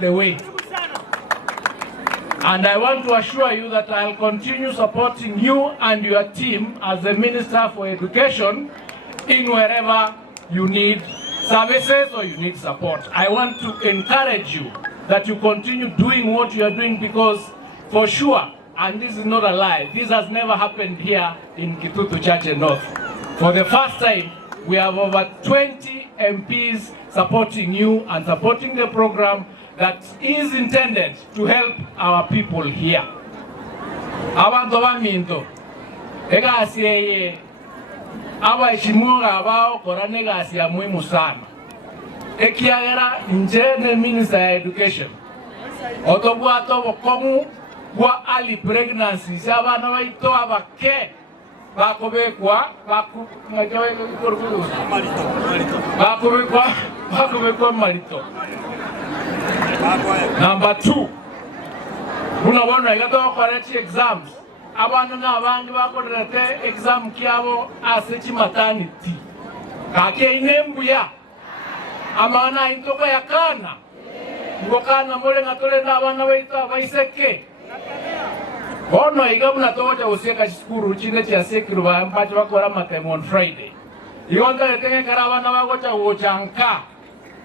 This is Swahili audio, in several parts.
the way. And I want to assure you that I'll continue supporting you and your team as the Minister for Education in wherever you need services or you need support. I want to encourage you that you continue doing what you are doing, because for sure, and this is not a lie, this has never happened here in Kitutu Church North. For the first time, we have over 20 MPs supporting you and supporting the program that is intended to help our people here. Abantu baminto egasi yeye abaheshimiwa abao korane gasi ya muhimu sana. Ekiagera njene Minister ya Education otobwato bokomu kwa early pregnancy sabana baito abake bakobekwa marito. Number 2, unabona igato correct exams. Abantu n'abandi bakorete exam kyabo asechi maternity. Kake inembuya. Amana intoko yakana. Ngokana mole ngatole n'abana baita baiseke. Bono igabuna toja useka shukuru chine cha sekiru ba mpacho bakora matemo on Friday. Igonda letenge karabana bagocha wochanka.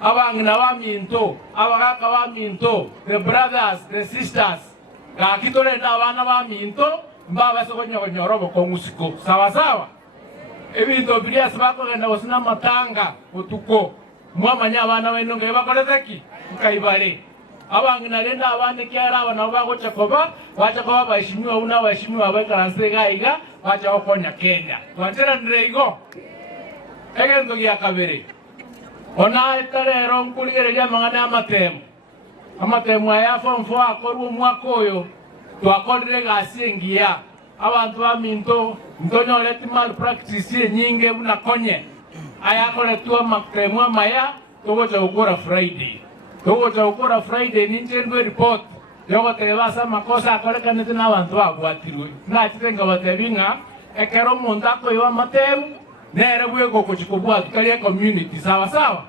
Abangina baminto, abagaka baminto, the brothers, the sisters. Gakitole n'abana baminto, mbaba sokonyorobo kongusiko. Sawa sawa. Ebintu bilia sabako genda osina matanga otuko. Mwamanya abana beno ngebakoleteki kaibale. Abangina lenda abane kyara abana bagocha koba, bacha koba baheshimiwa una baheshimiwa bakaranse iga, bacha okonya Kenya. Twatera ndreigo. Egendo gya kabere. Ona itarero nkuligereria mangana amatemu aya form 4 akorwo mwaka oyo twakorire gasi ngia abantu baminto ndonyoleti malpractice nyinge bunakonye aya koletwa amatemu amaya togocha gukora Friday ninjendwe report yogo telebasa makosa akorekanete n'abantu bagwatirwe nakitenga batebinga ekero muntu akoyiwa amatemu nere bwego kuchikubwa tukaliye community sawa sawa.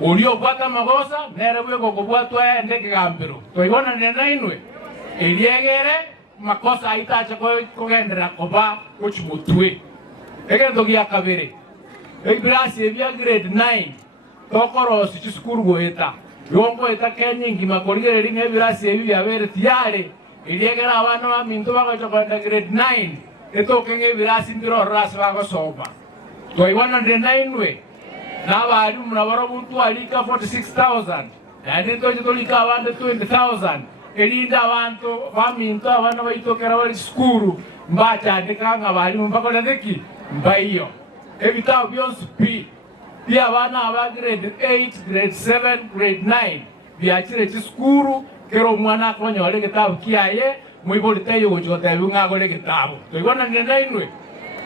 Ulio bwata magosa nere bwego kubwatwa ende kigambiro. Toibona nena inwe. Eliegere makosa aitacha kogendera koba kuchimutwe. Egendo gya kabere. Ebrasi ebya grade 9. Tokoro sichukuru goeta. Yongo eta Kenya ngima koligere ringe ebrasi ebi byabere tiare. Eliegere abana baminto bagacha kwenda grade 9. Etokenge ebrasi mbiro ras bagosoba. Toibona nena inwe. Nabali munabaro muntu alika 46,000. Yande toje tolika abande 20,000. Elinda abantu baminto abana baitokera bali skuru mbacha andikanga bali mpako ndeki mbaiyo. Ebitabo byonse pia abana aba grade 8, grade 7, grade 9 byachire chiskuru kero mwana akonyole kitabo kiaye muibolite yo gochota byunga gole kitabo. Toibona nenda inwe.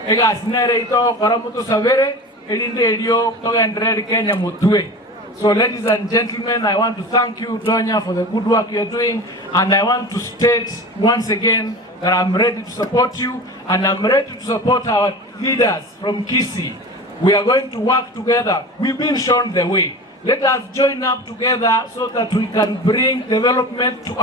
Egasinere ito kora mutu sabere elinde elio togendere Kenya mutwe. So ladies and gentlemen, I want to thank you, Donya, for the good work you're doing, and I want to state once again that I'm ready to support you, and I'm ready to support our leaders from Kisii. We are going to work together. We've been shown the way. Let us join up together so that we can bring development to our